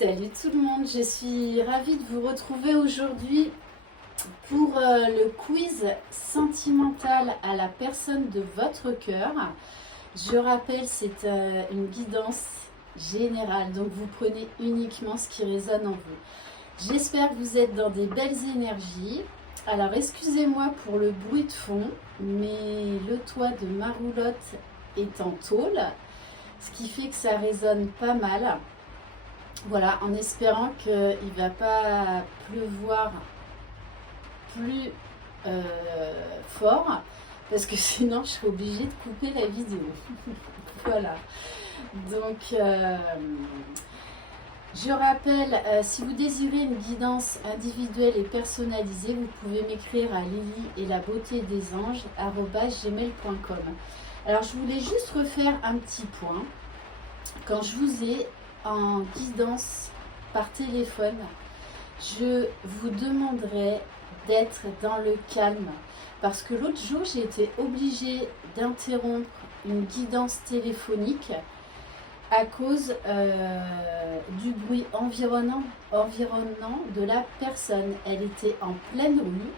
Salut tout le monde, je suis ravie de vous retrouver aujourd'hui pour le quiz sentimental à la personne de votre cœur. Je rappelle, c'est une guidance générale, donc vous prenez uniquement ce qui résonne en vous. J'espère que vous êtes dans des belles énergies. Alors excusez-moi pour le bruit de fond, mais le toit de ma roulotte est en tôle, ce qui fait que ça résonne pas mal. Voilà, en espérant qu'il ne va pas pleuvoir plus fort, parce que sinon je serai obligée de couper la vidéo. Voilà, donc je rappelle, si vous désirez une guidance individuelle et personnalisée, vous pouvez m'écrire à lily.et-la-beauté-des-anges@gmail.com. Alors je voulais juste refaire un petit point. Quand je vous ai en guidance par téléphone, je vous demanderai d'être dans le calme, parce que l'autre jour j'ai été obligée d'interrompre une guidance téléphonique à cause du bruit environnant de la personne. Elle était en pleine rue,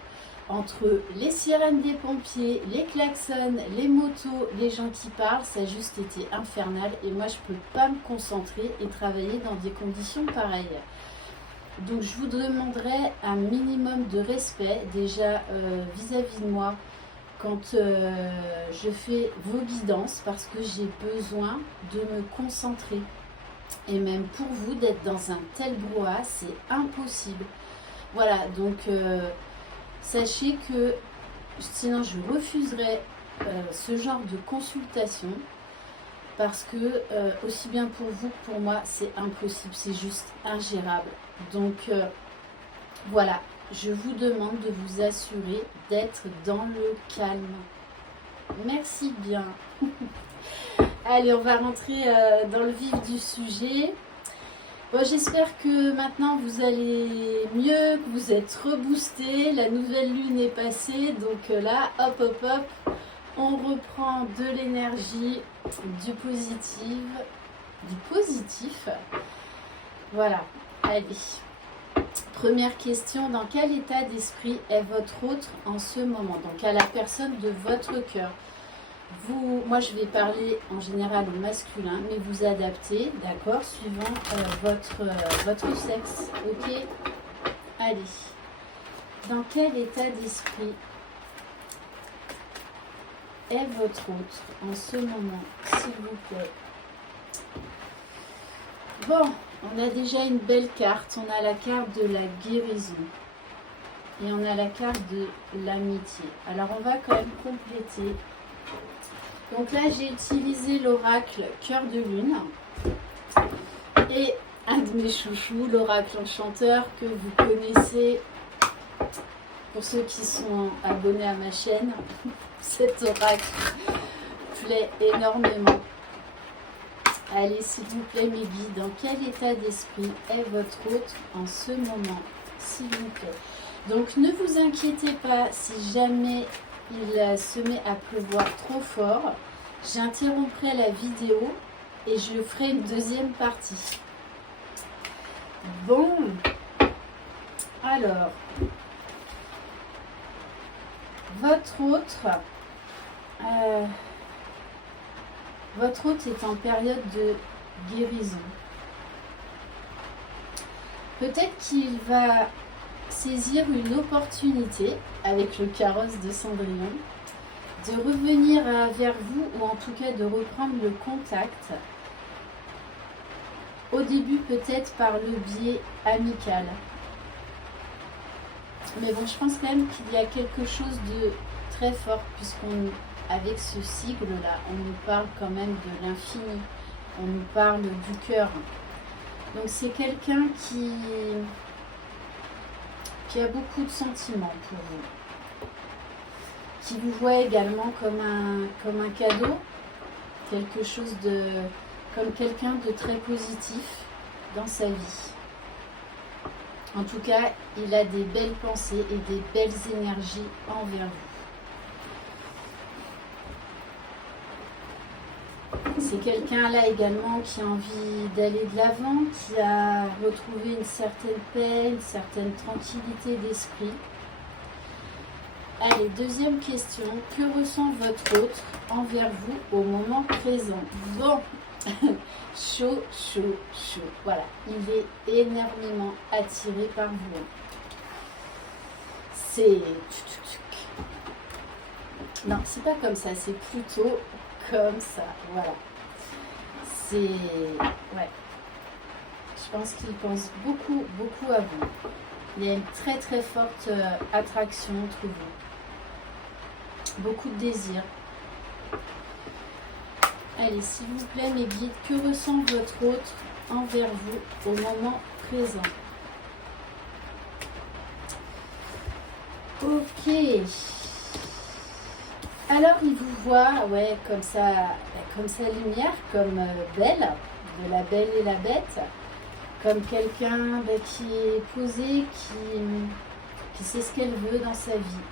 entre les sirènes des pompiers, les klaxons, les motos, les gens qui parlent, ça a juste été infernal. Et moi, je ne peux pas me concentrer et travailler dans des conditions pareilles. Donc, je vous demanderai un minimum de respect, déjà vis-à-vis de moi, quand je fais vos guidances, parce que j'ai besoin de me concentrer. Et même pour vous, d'être dans un tel brouhaha, c'est impossible. Voilà, donc sachez que sinon je refuserai ce genre de consultation, parce que aussi bien pour vous que pour moi, c'est impossible, c'est juste ingérable. Donc voilà, je vous demande de vous assurer d'être dans le calme. Merci bien. Allez, on va rentrer dans le vif du sujet. Bon, j'espère que maintenant vous allez mieux, que vous êtes reboosté. La nouvelle lune est passée, donc là, hop, hop, hop, on reprend de l'énergie, du positif. Voilà, allez. Première question, dans quel état d'esprit est votre autre en ce moment? Donc à la personne de votre cœur. Moi je vais parler en général au masculin, mais vous adaptez, d'accord, suivant votre sexe, ok? Allez, dans quel état d'esprit est votre autre en ce moment, s'il vous plaît? Bon, on a déjà une belle carte, on a la carte de la guérison et on a la carte de l'amitié. Alors on va quand même compléter. Donc là, j'ai utilisé l'oracle Cœur de Lune et un de mes chouchous, l'oracle enchanteur, que vous connaissez pour ceux qui sont abonnés à ma chaîne. Cet oracle plaît énormément. Allez, s'il vous plaît, mes guides, dans quel état d'esprit est votre autre en ce moment, s'il vous plaît? Donc, ne vous inquiétez pas si jamais il se met à pleuvoir trop fort. J'interromprai la vidéo et je ferai une deuxième partie. Bon, alors, votre autre est en période de guérison. Peut-être qu'il va saisir une opportunité avec le carrosse de Cendrillon, de revenir vers vous, ou en tout cas de reprendre le contact. Au début peut-être par le biais amical. Mais bon, je pense quand même qu'il y a quelque chose de très fort, avec ce sigle-là, on nous parle quand même de l'infini, on nous parle du cœur. Donc c'est quelqu'un qui a beaucoup de sentiments pour vous, qui vous voit également comme un cadeau, comme quelqu'un de très positif dans sa vie. En tout cas, il a des belles pensées et des belles énergies envers vous. C'est quelqu'un là également qui a envie d'aller de l'avant, qui a retrouvé une certaine paix, une certaine tranquillité d'esprit. Allez, deuxième question. Que ressent votre autre envers vous au moment présent? Bon, chaud, chaud, chaud. Voilà, il est énormément attiré par vous. C'est... Non, c'est pas comme ça, c'est plutôt comme ça. Voilà. C'est... Ouais. Je pense qu'il pense beaucoup, beaucoup à vous. Il y a une très, très forte attraction entre vous. Beaucoup de désir. Allez, s'il vous plaît, mes guides, que ressent votre autre envers vous au moment présent? Ok. Alors, il vous voit, ouais, comme sa lumière, comme belle, de la belle et la bête, comme quelqu'un qui est posé, qui sait ce qu'elle veut dans sa vie.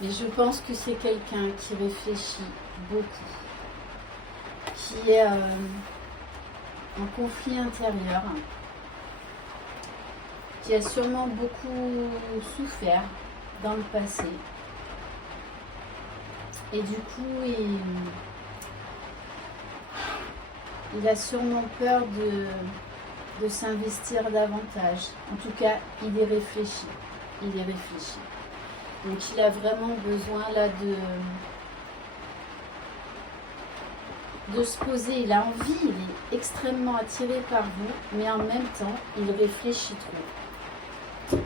Mais je pense que c'est quelqu'un qui réfléchit beaucoup, qui est en conflit intérieur, qui a sûrement beaucoup souffert dans le passé. Et du coup, il a sûrement peur de s'investir davantage. En tout cas, il est réfléchi. Il est réfléchi. Donc il a vraiment besoin là de se poser. Il a envie, il est extrêmement attiré par vous, mais en même temps, il réfléchit trop.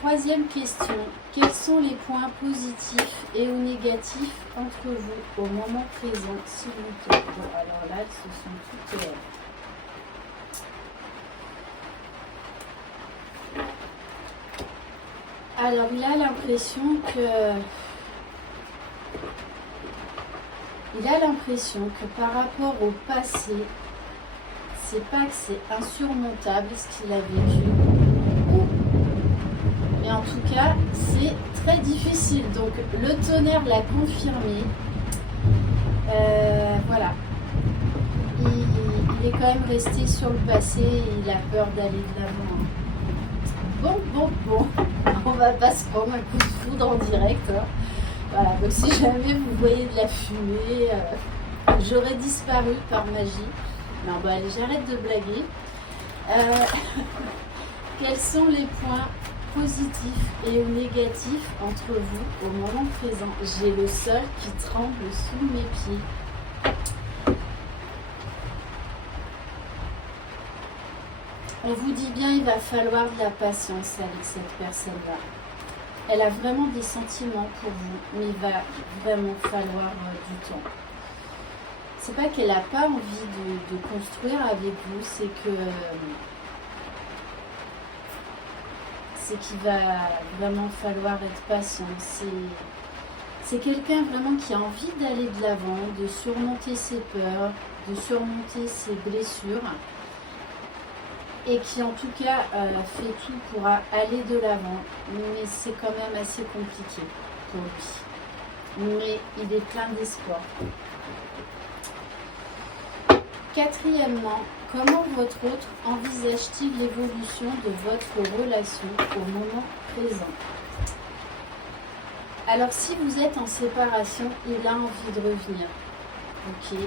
Troisième question. Quels sont les points positifs et ou négatifs entre vous au moment présent, s'il vous plaît? Bon, alors là, ce sont toutes... Alors, il a l'impression que par rapport au passé, c'est pas que c'est insurmontable ce qu'il a vécu, mais en tout cas, c'est très difficile. Donc, le tonnerre l'a confirmé. Voilà. Il est quand même resté sur le passé et il a peur d'aller de l'avant. Bon. On va pas se prendre un coup de foudre en direct. Hein. Voilà, donc si jamais vous voyez de la fumée, j'aurais disparu par magie. Non, bon allez, j'arrête de blaguer. Quels sont les points positifs et négatifs entre vous au moment présent? J'ai le sol qui tremble sous mes pieds. On vous dit bien, il va falloir de la patience avec cette personne-là. Elle a vraiment des sentiments pour vous, mais il va vraiment falloir du temps. C'est pas qu'elle n'a pas envie de construire avec vous, c'est qu'il va vraiment falloir être patient. C'est quelqu'un vraiment qui a envie d'aller de l'avant, de surmonter ses peurs, de surmonter ses blessures. Et qui en tout cas fait tout pour aller de l'avant, mais c'est quand même assez compliqué pour lui. Mais il est plein d'espoir. Quatrièmement, comment votre autre envisage-t-il l'évolution de votre relation au moment présent? Alors si vous êtes en séparation, il a envie de revenir. Ok.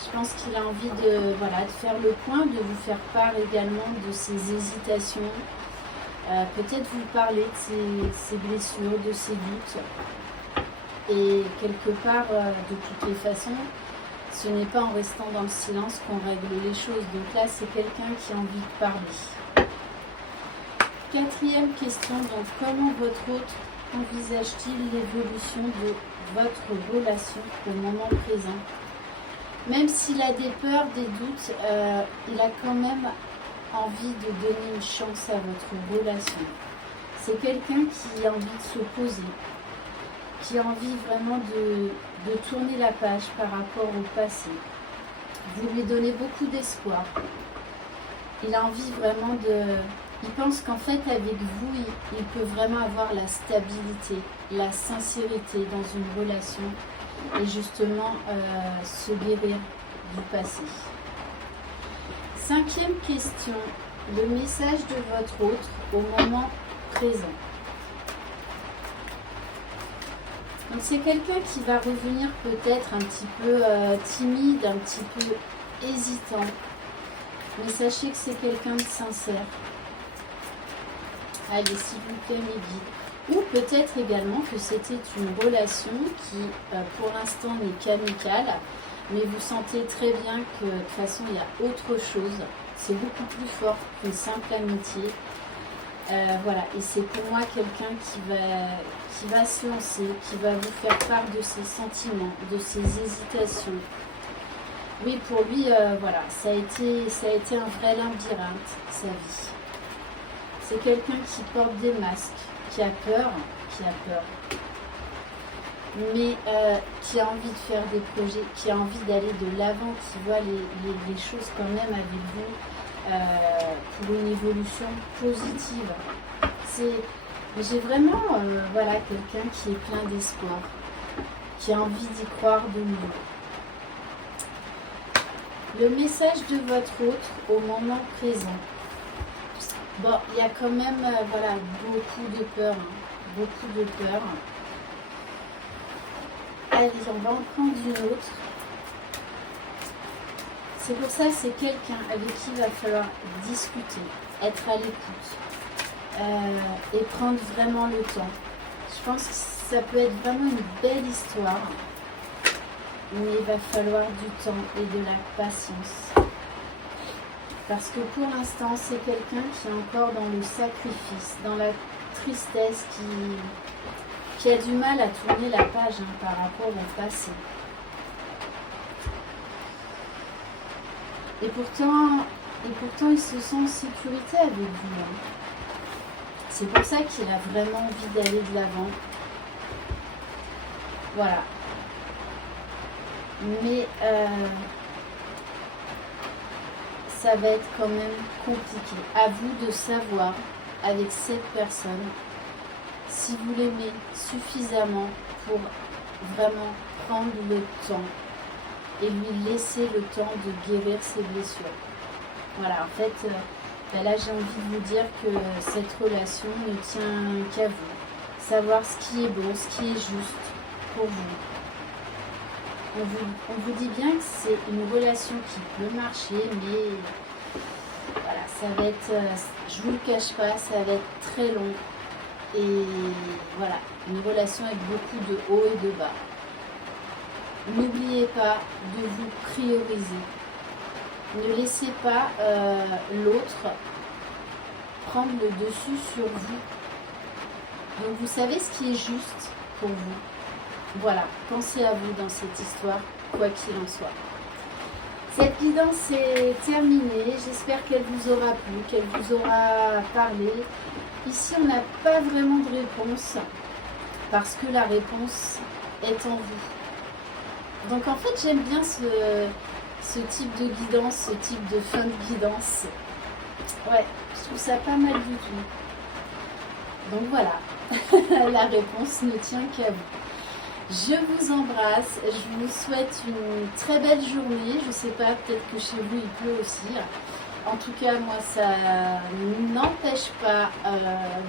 Je pense qu'il a envie de faire le point, de vous faire part également de ses hésitations, peut-être vous parler de ses blessures, de ses doutes. Et quelque part, de toutes les façons, ce n'est pas en restant dans le silence qu'on règle les choses. Donc là, c'est quelqu'un qui a envie de parler. Quatrième question, donc comment votre autre envisage-t-il l'évolution de votre relation au moment présent? Même s'il a des peurs, des doutes, il a quand même envie de donner une chance à votre relation. C'est quelqu'un qui a envie de se poser, qui a envie vraiment de tourner la page par rapport au passé. Vous lui donnez beaucoup d'espoir. Il a envie vraiment Il pense qu'en fait, avec vous, il peut vraiment avoir la stabilité, la sincérité dans une relation. et justement se guérir du passé. 5e question, le message de votre autre au moment présent. Donc c'est quelqu'un qui va revenir peut-être un petit peu timide, un petit peu hésitant, mais sachez que c'est quelqu'un de sincère. Allez, s'il vous plaît, mes guides. Ou peut-être également que c'était une relation qui, pour l'instant, n'est qu'amicale, mais vous sentez très bien que de toute façon, il y a autre chose. C'est beaucoup plus fort qu'une simple amitié. Voilà, et c'est pour moi quelqu'un qui va se lancer, qui va vous faire part de ses sentiments, de ses hésitations. Oui, pour lui, voilà, ça a été un vrai labyrinthe, sa vie. C'est quelqu'un qui porte des masques, qui a peur, mais qui a envie de faire des projets, qui a envie d'aller de l'avant, qui voit les choses quand même avec vous pour une évolution positive. J'ai vraiment voilà, quelqu'un qui est plein d'espoir, qui a envie d'y croire de nouveau. Le message de votre autre au moment présent. Bon, il y a quand même voilà, beaucoup de peur. Beaucoup de peur. Allez, on va en prendre une autre. C'est pour ça que c'est quelqu'un avec qui il va falloir discuter, être à l'écoute et prendre vraiment le temps. Je pense que ça peut être vraiment une belle histoire, mais il va falloir du temps et de la patience. Parce que pour l'instant, c'est quelqu'un qui est encore dans le sacrifice, dans la tristesse, qui a du mal à tourner la page par rapport au passé. Et pourtant, il se sent en sécurité avec vous. C'est pour ça qu'il a vraiment envie d'aller de l'avant. Voilà. Mais ça va être quand même compliqué. À vous de savoir, avec cette personne, si vous l'aimez suffisamment pour vraiment prendre le temps et lui laisser le temps de guérir ses blessures. Voilà, en fait, là j'ai envie de vous dire que cette relation ne tient qu'à vous. Savoir ce qui est bon, ce qui est juste pour vous. On vous dit bien que c'est une relation qui peut marcher, mais voilà, ça va être, je vous le cache pas, ça va être très long. Et voilà, une relation avec beaucoup de hauts et de bas. N'oubliez pas de vous prioriser. Ne laissez pas l'autre prendre le dessus sur vous. Donc vous savez ce qui est juste pour vous. Voilà, pensez à vous dans cette histoire, quoi qu'il en soit. Cette guidance est terminée. J'espère qu'elle vous aura plu, qu'elle vous aura parlé. Ici, on n'a pas vraiment de réponse parce que la réponse est en vous. Donc en fait, j'aime bien ce type de guidance, ce type de fin de guidance. Ouais, je trouve ça pas mal du tout. Donc voilà, la réponse ne tient qu'à vous. Je vous embrasse, je vous souhaite une très belle journée. Je sais pas, peut-être que chez vous il pleut aussi. En tout cas, moi, ça n'empêche pas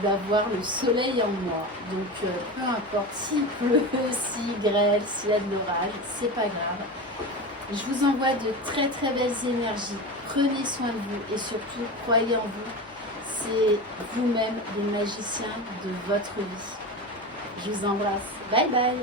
d'avoir le soleil en moi. Donc, peu importe s'il pleut, s'il grêle, s'il y a de l'orage, c'est pas grave. Je vous envoie de très très belles énergies. Prenez soin de vous et surtout, croyez en vous. C'est vous-même le magicien de votre vie. Je vous embrasse. Bye bye.